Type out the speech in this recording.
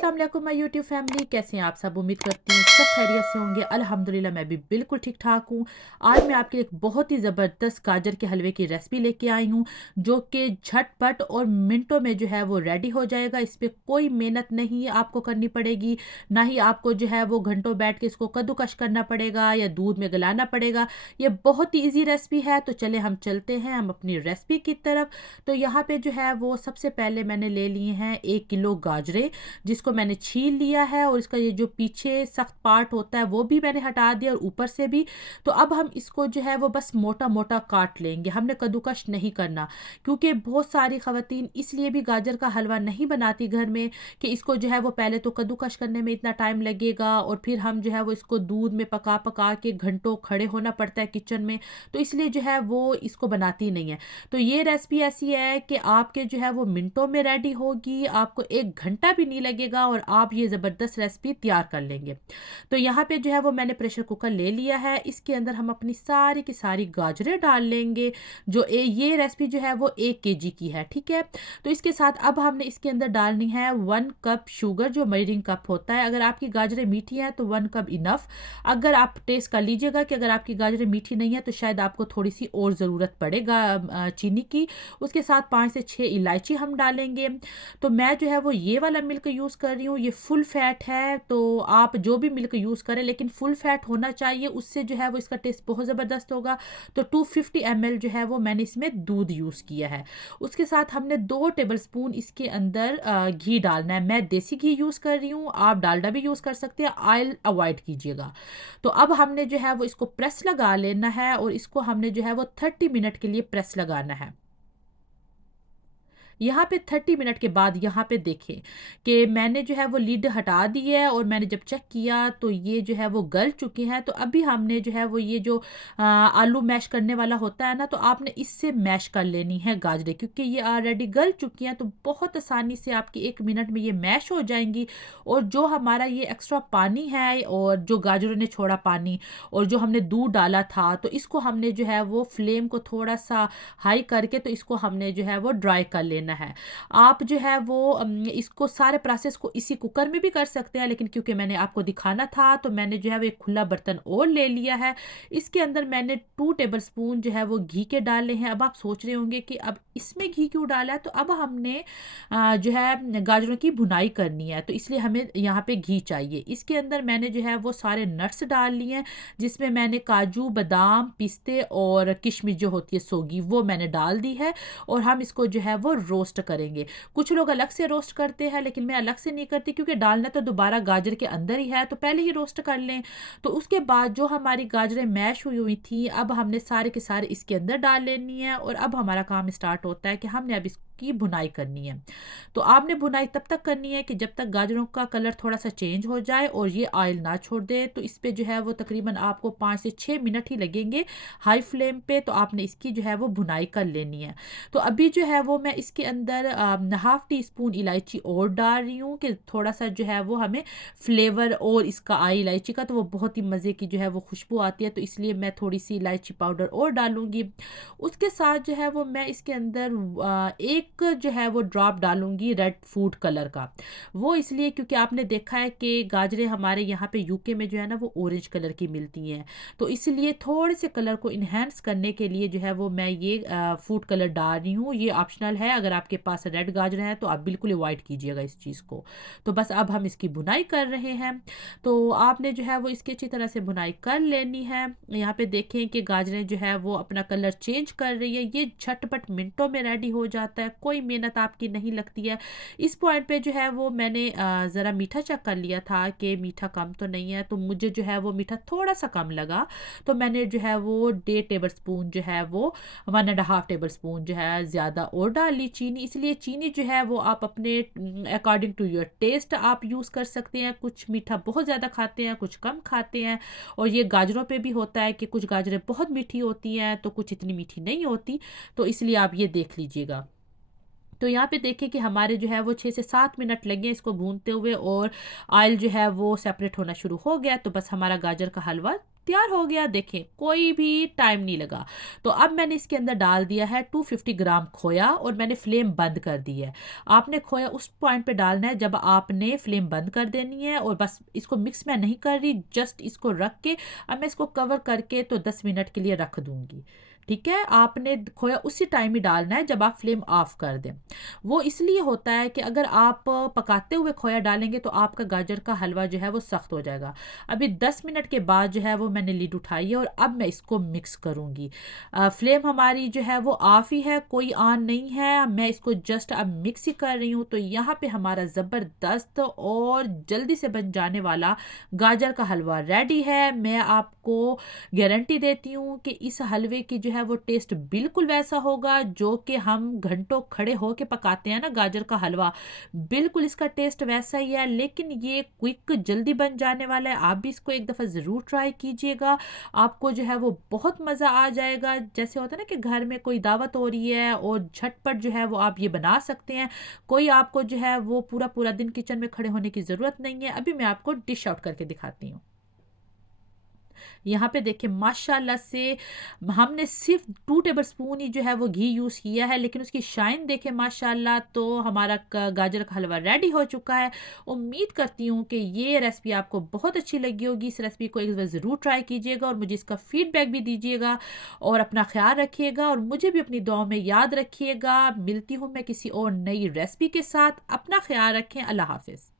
अस्सलाम वालेकुम my YouTube family, कैसे हैं आप सब। उम्मीद करती हूँ सब खैरियत से होंगे। अल्हम्दुलिल्लाह मैं भी बिल्कुल ठीक ठाक हूँ। आज मैं आपके लिए एक बहुत ही ज़बरदस्त गाजर के हलवे की रेसिपी लेके आई हूँ, जो कि झटपट और मिनटों में जो है वो रेडी हो जाएगा। इस पे कोई मेहनत नहीं आपको करनी पड़ेगी, ना ही आपको जो है वो घंटों बैठ के इसको कद्दूकश करना पड़ेगा या दूध में गलाना पड़ेगा। ये बहुत ही ईजी रेसिपी है। तो चले हम चलते हैं हम अपनी रेसिपी की तरफ। तो यहाँ पे जो है वो सबसे पहले मैंने ले लिए हैं 1 किलो गाजरें, जिसको मैंने छील लिया है और इसका ये जो पीछे सख्त पार्ट होता है वो भी मैंने हटा दिया और ऊपर से भी। तो अब हम इसको जो है वो बस मोटा मोटा काट लेंगे, हमने कद्दूकश नहीं करना, क्योंकि बहुत सारी ख़वातीन इसलिए भी गाजर का हलवा नहीं बनाती घर में कि इसको जो है वो पहले तो कद्दूकश करने में इतना टाइम लगेगा और फिर हम जो है वो इसको दूध में पका पका के घंटों खड़े होना पड़ता है किचन में, तो इसलिए जो है वो इसको बनाती नहीं है। तो ये रेसिपी ऐसी है कि आपके जो है वो मिनटों में रेडी होगी, आपको 1 घंटा भी नहीं लगेगा और आप ये ज़बरदस्त रेसिपी तैयार कर लेंगे। तो यहाँ पे जो है वो मैंने प्रेशर कुकर ले लिया है, इसके अंदर हम अपनी सारी की सारी गाजरें डाल लेंगे। ये रेसिपी जो है वो 1 केजी की है, ठीक है। तो इसके साथ अब हमने इसके अंदर डालनी है 1 कप शुगर, जो मेजरिंग कप होता है। अगर आपकी गाजरें मीठी हैं तो 1 कप इनफ। अगर आप टेस्ट कर लीजिएगा कि अगर आपकी गाजरें मीठी नहीं है तो शायद आपको थोड़ी सी और ज़रूरत पड़ेगा चीनी की। उसके साथ 5 से 6 इलायची हम डालेंगे। तो मैं जो है वो ये वाला मिल्क यूज़ कर रही हूँ, ये फुल फैट है। तो आप जो भी मिल्क यूज़ करें लेकिन फुल फैट होना चाहिए, उससे जो है वो इसका टेस्ट बहुत ज़बरदस्त होगा। तो 250 ml जो है वो मैंने इसमें दूध यूज़ किया है। उसके साथ हमने 2 टेबलस्पून इसके अंदर घी डालना है। मैं देसी घी यूज़ कर रही हूँ, आप डालडा भी यूज़ कर सकते हैं, ऑयल अवॉइड कीजिएगा। तो अब हमने जो है वो इसको प्रेस लगा लेना है और इसको हमने जो है वो 30 मिनट के लिए प्रेस लगाना है। यहाँ पे 30 मिनट के बाद यहाँ पे देखें कि मैंने जो है वो लिड हटा दी है और मैंने जब चेक किया तो ये जो है वो गल चुके हैं। तो अभी हमने जो है वो ये जो आलू मैश करने वाला होता है ना, तो आपने इससे मैश कर लेनी है गाजरें, क्योंकि ये ऑलरेडी गल चुकी हैं। तो बहुत आसानी से आपकी 1 मिनट में ये मैश हो जाएंगी। और जो हमारा ये एक्स्ट्रा पानी है और जो गाजरों ने छोड़ा पानी और जो हमने दूध डाला था, तो इसको हमने जो है वो फ्लेम को थोड़ा सा हाई करके तो इसको हमने जो है वो ड्राई कर लेना है। आप जो है वो इसको सारे प्रोसेस को इसी कुकर में भी कर सकते हैं, लेकिन क्योंकि मैंने आपको दिखाना था तो मैंने जो है वो एक खुला बर्तन और ले लिया है। इसके अंदर मैंने 2 टेबलस्पून जो है वो घी के डाले हैं। अब आप सोच रहे होंगे कि अब इसमें घी क्यों डाला है। तो अब हमने जो है गाजरों की भुनाई करनी है, तो इसलिए हमें यहाँ पे घी चाहिए। इसके अंदर मैंने जो है वो सारे नट्स डाल लिए हैं, जिसमें मैंने काजू, बादाम, पिस्ते और किशमिश जो होती है सोगी, वो मैंने डाल दी है। और हम इसको जो है वो रोस्ट करेंगे। कुछ लोग अलग से रोस्ट करते हैं, लेकिन मैं अलग से नहीं करती, क्योंकि डालना तो दोबारा गाजर के अंदर ही है, तो पहले ही रोस्ट कर लें। तो उसके बाद जो हमारी गाजरें मैश हुई हुई थी, अब हमने सारे के सारे इसके अंदर डाल लेनी है। और अब हमारा काम स्टार्ट होता है कि हमने अब इसकी भुनाई करनी है। तो आपने भुनाई तब तक करनी है कि जब तक गाजरों का कलर थोड़ा सा चेंज हो जाए और ये ऑयल ना छोड़ दे। तो इस पे जो है वो तकरीबन आपको 5 से 6 मिनट ही लगेंगे हाई फ्लेम पे। तो आपने इसकी जो है वो भुनाई कर लेनी है। तो अभी जो है वो मैं इसके अंदर हाफ टी स्पून इलायची और डाल रही हूँ कि थोड़ा सा जो है वो हमें फ्लेवर और इसका आई इलायची का, तो वो बहुत ही मज़े की जो है वो खुशबू आती है, तो इसलिए मैं थोड़ी सी इलायची पाउडर और डालूंगी। उसके साथ जो है वो मैं इसके अंदर एक जो है वो ड्रॉप डालूंगी रेड फूड कलर का। वो इसलिए क्योंकि आपने देखा है कि गाजरें हमारे यहाँ पे यूके में जो है ना वो ऑरेंज कलर की मिलती हैं, तो इसलिए थोड़े से कलर को इन्हेंस करने के लिए जो है वो मैं ये फूड कलर डाल रही हूँ। ये ऑप्शनल है, अगर आपके पास रेड गाजर है तो आप बिल्कुल अवॉइड कीजिएगा इस चीज़ को। तो बस अब हम इसकी भुनाई कर रहे हैं। तो आपने जो है वो इसकी अच्छी तरह से भुनाई कर लेनी है। यहाँ पे देखें कि गाजरें जो है वो अपना कलर चेंज कर रही है। ये झटपट मिनटों में रेडी हो जाता है, कोई मेहनत आपकी नहीं लगती है। इस पॉइंट पे जो है वो मैंने ज़रा मीठा चेक कर लिया था कि मीठा कम तो नहीं है, तो मुझे जो है वो मीठा थोड़ा सा कम लगा। तो मैंने जो है वो 1.5 टेबल स्पून जो है वो 1.5 टेबल स्पून जो है ज़्यादा और डाल ली चीनी। इसलिए चीनी जो है वो आप अपने अकॉर्डिंग टू योर टेस्ट आप यूज़ कर सकते हैं। कुछ मीठा बहुत ज़्यादा खाते हैं, कुछ कम खाते हैं। और ये गाजरों पे भी होता है कि कुछ गाजरें बहुत मीठी होती हैं तो कुछ इतनी मीठी नहीं होती, तो इसलिए आप ये देख लीजिएगा। तो यहाँ पे देखिए कि हमारे जो है वो 6 से 7 मिनट लगे इसको भूनते हुए और ऑयल जो है वो सेपरेट होना शुरू हो गया। तो बस हमारा गाजर का हलवा तैयार हो गया। देखें, कोई भी टाइम नहीं लगा। तो अब मैंने इसके अंदर डाल दिया है 250 ग्राम खोया और मैंने फ्लेम बंद कर दी है। आपने खोया उस पॉइंट पे डालना है जब आपने फ्लेम बंद कर देनी है, और बस इसको मिक्स मैं नहीं कर रही, जस्ट इसको रख के अब मैं इसको कवर करके तो 10 मिनट के लिए रख दूँगी। ठीक है? आपने खोया उसी टाइम ही डालना है जब आप फ्लेम ऑफ कर दें। वो इसलिए होता है कि अगर आप पकाते हुए खोया डालेंगे तो आपका गाजर का हलवा जो है वो सख्त हो जाएगा। अभी 10 मिनट के बाद जो है वो मैंने लिड उठाई है और अब मैं इसको मिक्स करूँगी। फ्लेम हमारी जो है वो ऑफ ही है, कोई ऑन नहीं है। मैं इसको जस्ट अब मिक्स ही कर रही हूँ। तो यहाँ पे हमारा ज़बरदस्त और जल्दी से बन जाने वाला गाजर का हलवा रेडी है। मैं आपको गारंटी देती हूँ कि इस हलवे की जो है वो टेस्ट बिल्कुल वैसा होगा जो कि हम घंटों खड़े होके पकाते हैं ना गाजर का हलवा, बिल्कुल इसका टेस्ट वैसा ही है। लेकिन ये क्विक जल्दी बन जाने वाला है। आप भी इसको एक दफ़ा ज़रूर ट्राई कीजिएगा, आपको जो है वो बहुत मज़ा आ जाएगा। जैसे होता है ना कि घर में कोई दावत हो रही है और झटपट जो है वो आप ये बना सकते हैं। कोई आपको जो है वो पूरा पूरा दिन किचन में खड़े होने की ज़रूरत नहीं है। अभी मैं आपको डिश आउट करके दिखाती हूँ। यहाँ पे देखिए माशाल्लाह से हमने सिर्फ 2 टेबल स्पून ही जो है वो घी यूज़ किया है, लेकिन उसकी शाइन देखें माशाल्लाह। तो हमारा गाजर का हलवा रेडी हो चुका है। उम्मीद करती हूँ कि ये रेसिपी आपको बहुत अच्छी लगी होगी। इस रेसिपी को एक बार ज़रूर ट्राई कीजिएगा और मुझे इसका फीडबैक भी दीजिएगा, और अपना ख्याल रखिएगा और मुझे भी अपनी दुआओं में याद रखिएगा। मिलती हूँ मैं किसी और नई रेसिपी के साथ। अपना ख्याल रखें। अल्लाह हाफ़िज़।